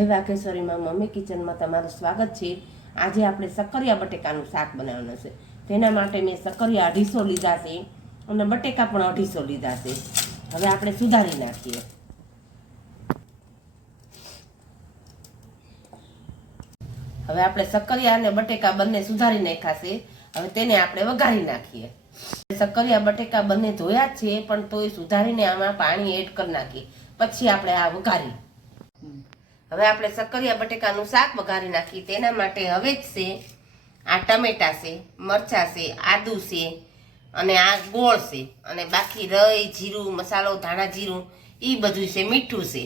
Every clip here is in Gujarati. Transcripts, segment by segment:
જય વાઘેશ્વરીમાં મમ્મી કિચનમાં તમારું સ્વાગત છે। આજે આપણે સક્કરિયા બટેકાનું શાક બનાવવાનું છે। તેના માટે મેં સક્કરિયા 250 લીધા છે અને બટેકા પણ 250 લીધા છે। હવે આપણે સુધારી નાખીએ। હવે આપણે સક્કરિયા અને બટેકા બંને સુધારી નાખ્યા છે। હવે તેને આપણે વઘારી નાખીએ। સક્કરિયા બટેકા બંને ધોયા જ છે પણ તોય સુધારીને આમાં પાણી એડ કરી નાખીએ, પછી આપણે આ વઘારી। હવે આપણે સક્કરિયા બટેકાનું શાક વઘારી નાખીએ। તેના માટે હવે જ છે આ ટમેટા છે, મરચાં છે, આદુ છે અને આ ગોળ છે અને બાકી રઈ, જીરું, મસાલો, ધાણા જીરું એ બધું છે, મીઠું છે।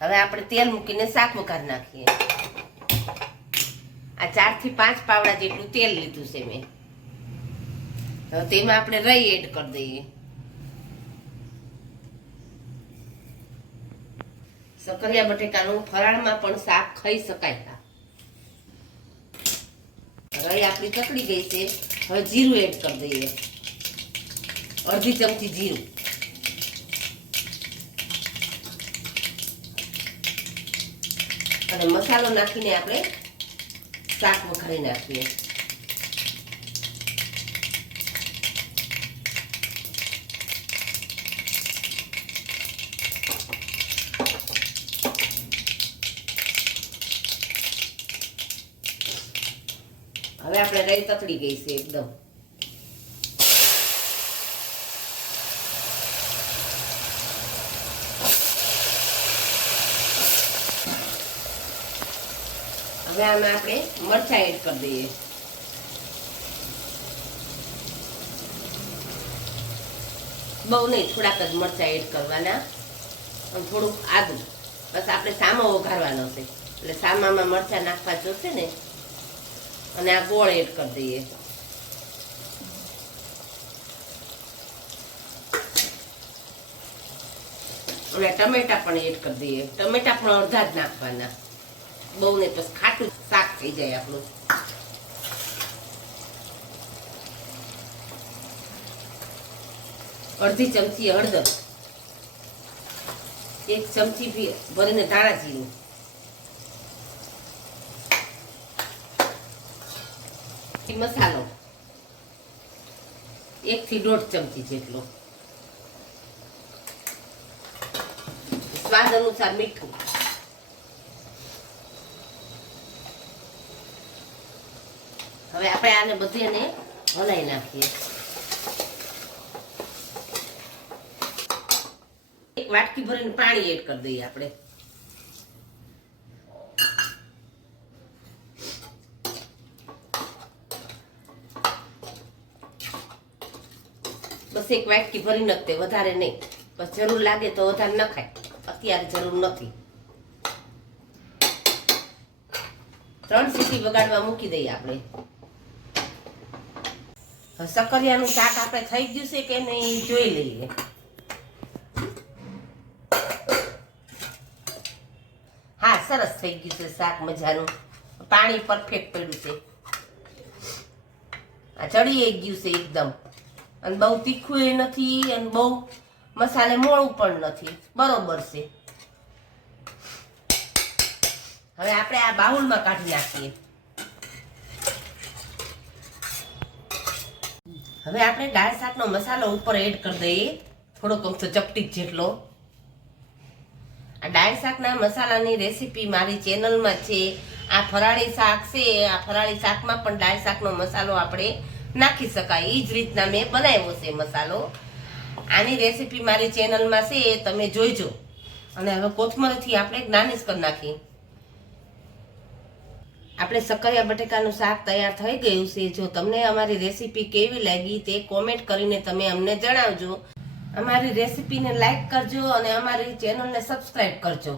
હવે આપણે તેલ મૂકીને શાક વઘારી નાખીએ। આ 4 થી 5 પાવડા જેટલું તેલ લીધું છે મેં। હવે તેમાં આપણે રઈ એડ કરી દઈએ। સક્કરિયા બટેકાનું ફરાળમાં પણ શાક ખાઈ શકાય। રઈ આપણી ચકડી ગઈ છે। હવે જીરું એડ કરી દઈએ, અડધી ચમચી જીરું, અને મસાલો નાખીને આપણે શાક વઘારી નાખીએ। હવે આપણે રઈ તકડી ગઈ છે એકદમ। હવે આમાં આપણે મરચાં એડ કરી દઈએ। બહુ નહીં, થોડાક જ મરચાં એડ કરવાના અને થોડુંક આદુ, બસ આપણે સામો વઘારવાનો છે એટલે સામામાં મરચાં નાખવા જોશે ને। અને આ ગોળ એડ કરી દઈએ અને ટમેટા પણ એડ કરી દઈએ। ટમેટા પણ અડધા જ નાખવાના, બહુ નહીં, પછી ખાટું શાક થઈ જાય આપણું। અડધી ચમચી હળદર, 1 ચમચી ભરીને ધાણા જીરું, મસાલો 1 થી 1.5 ચમચી જેટલો, સ્વાદ અનુસાર મીઠું। હવે આપણે આને બધાને હલાવી નાખીએ। 1 વાટકી ભરીને પાણી એડ કરી દઈએ આપણે। બસ 1 વાટકી ભરી નાખતે, વધારે નહીં, બસ જરૂર લાગે તો વધારે નખાય, અત્યારે જરૂર નથી। 3 સીટી વગાડવા મૂકી દઈએ આપણે। સક્કરિયાનું શાક આપણે થઈ ગયું છે કે નહીં જોઈ લઈએ। હા, સરસ થઈ ગયું છે શાક, મજાનું, પાણી પરફેક્ટ પડ્યું છે, આ ચડી ગયું છે એકદમ, અને બહુ તીખું એ નથી અને બહુ મસાલે મોળું પણ નથી, બરોબર છે। હવે આપણે આ બાઉલમાં કાઢી નાખીએ। હવે આપણે દાળ શાકનો મસાલો ઉપર એડ કરી દઈએ, થોડોક અમથો ચપટી જેટલો। આ દાળ શાકના મસાલાની રેસીપી મારી ચેનલમાં છે। આ ફરાળી શાક છે, આ ફરાળી શાકમાં પણ દાળ શાકનો મસાલો આપણે નાખી શકાય, એ જ રીતના મેં બનાવ્યો છે મસાલો। આની રેસીપી મારી ચેનલમાં છે, તમે જોઈજો। અને હવે કોથમરીથી આપણે ગાર્નિશ કરી નાખીએ। આપણે સક્કરિયા બટેકાનું શાક તૈયાર થઈ ગયું છે। જો તમને અમારી રેસીપી કેવી લાગી તે કોમેન્ટ કરીને તમે અમને જણાવજો। અમારી રેસીપીને લાઈક કરજો અને અમારી ચેનલને સબસ્ક્રાઈબ કરજો।